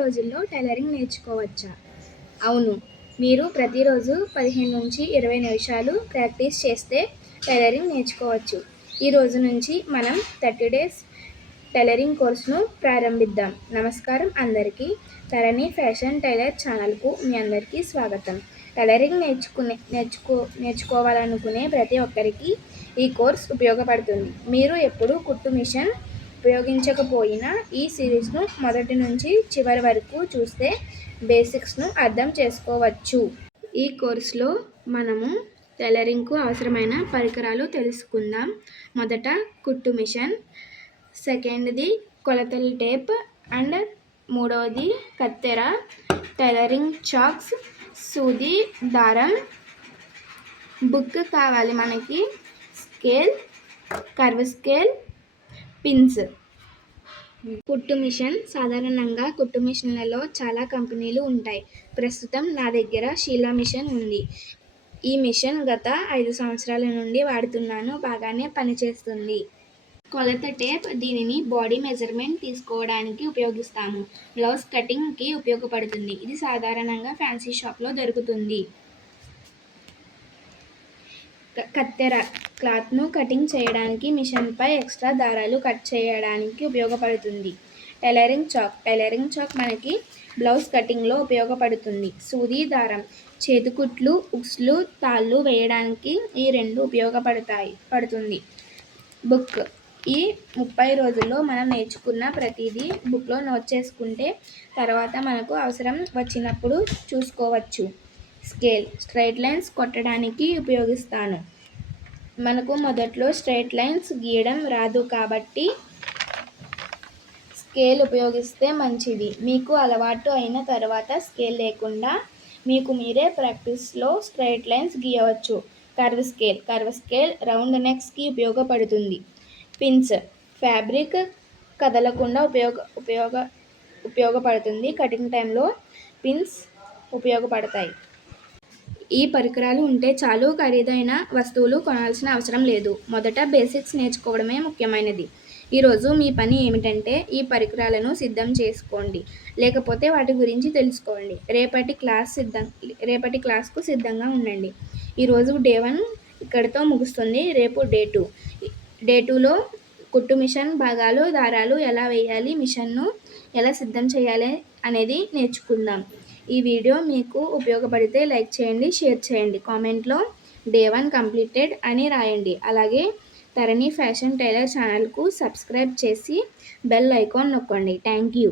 రోజుల్లో టైలరింగ్ నేర్చుకోవచ్చా? అవును. మీరు ప్రతిరోజు 15-20 నిమిషాలు ప్రాక్టీస్ చేస్తే టైలరింగ్ నేర్చుకోవచ్చు. ఈ రోజు నుంచి మనం 30 డేస్ టైలరింగ్ కోర్సును ప్రారంభిద్దాం. నమస్కారం అందరికీ. తరణి ఫ్యాషన్ టైలర్ ఛానల్కు మీ అందరికీ స్వాగతం. టైలరింగ్ నేర్చుకోవాలనుకునే ప్రతి ఒక్కరికి ఈ కోర్స్ ఉపయోగపడుతుంది. మీరు ఎప్పుడు కుట్టు మిషన్ ఉపయోగించకపోయినా ఈ సిరీస్ను మొదటి నుంచి చివరి వరకు చూస్తే బేసిక్స్ను అర్థం చేసుకోవచ్చు. ఈ కోర్సులో మనము టైలరింగ్కు అవసరమైన పరికరాలు తెలుసుకుందాం. మొదట కుట్టు మిషన్, సెకండ్ది కొలతల టేప్ అండ్ మూడవది కత్తెర, టైలరింగ్ చాక్స్, సూది, దారం, బుక్ కావాలి మనకి, స్కేల్, కర్వ్ స్కేల్, పిన్స్. కుట్టు మిషన్. సాధారణంగా కుట్టు మిషన్లలో చాలా కంపెనీలు ఉంటాయి. ప్రస్తుతం నా దగ్గర షీలా మిషన్ ఉంది. ఈ మిషన్ గత 5 సంవత్సరాల నుండి వాడుతున్నాను. బాగానే పనిచేస్తుంది. కొలత టేప్. దీనిని బాడీ మెజర్మెంట్ తీసుకోవడానికి ఉపయోగిస్తాము. బ్లౌజ్ కటింగ్కి ఉపయోగపడుతుంది. ఇది సాధారణంగా ఫ్యాన్సీ షాప్లో దొరుకుతుంది. కత్తెర. క్లాత్ను కటింగ్ చేయడానికి, మిషన్పై ఎక్స్ట్రా దారాలు కట్ చేయడానికి ఉపయోగపడుతుంది. Tailoring chalk. టైలరింగ్ చాక్ మనకి బ్లౌజ్ కటింగ్లో ఉపయోగపడుతుంది. సూది, దారం. చేతికుట్లు, ఉక్స్లు, తాళ్ళు వేయడానికి ఈ రెండు పడుతుంది. బుక్. ఈ 30 రోజుల్లో మనం నేర్చుకున్న ప్రతిదీ బుక్లో నోట్ చేసుకుంటే తర్వాత మనకు అవసరం వచ్చినప్పుడు చూసుకోవచ్చు. స్కేల్. స్ట్రైట్ లైన్స్ కొట్టడానికి ఉపయోగిస్తాను. మనకు మొదట్లో స్ట్రైట్ లైన్స్ గీయడం రాదు కాబట్టి స్కేల్ ఉపయోగిస్తే మంచిది. మీకు అలవాటు అయిన తర్వాత స్కేల్ లేకుండా మీకు మీరే ప్రాక్టీస్లో స్ట్రైట్ లైన్స్ గీయవచ్చు. Curve scale. Curve scale round నెక్స్కి ఉపయోగపడుతుంది. పిన్స్. ఫ్యాబ్రిక్ కదలకుండా ఉపయోగపడుతుంది. కటింగ్ టైంలో పిన్స్ ఉపయోగపడతాయి. ఈ పరికరాలు ఉంటే చాలు. ఖరీదైన వస్తువులు కొనాల్సిన అవసరం లేదు. మొదట బేసిక్స్ నేర్చుకోవడమే ముఖ్యమైనది. ఈరోజు మీ పని ఏమిటంటే ఈ పరికరాలను సిద్ధం చేసుకోండి, లేకపోతే వాటి గురించి తెలుసుకోండి. రేపటి క్లాస్కు సిద్ధంగా ఉండండి. ఈరోజు డే 1 ఇక్కడితో ముగుస్తుంది. రేపు డే 2. డే 2లో కుట్టు మిషన్ భాగాలు, దారాలు ఎలా వేయాలి, మిషన్ను ఎలా సిద్ధం చేయాలి అనేది నేర్చుకుందాం. ఈ వీడియో మీకు ఉపయోగపడితే లైక్ చేయండి, షేర్ చేయండి. కామెంట్లో డే 1 కంప్లీటెడ్ అని రాయండి. అలాగే తరణి ఫ్యాషన్ టైలర్ ఛానల్కు సబ్స్క్రైబ్ చేసి బెల్ ఐకాన్ నొక్కండి. Thank you.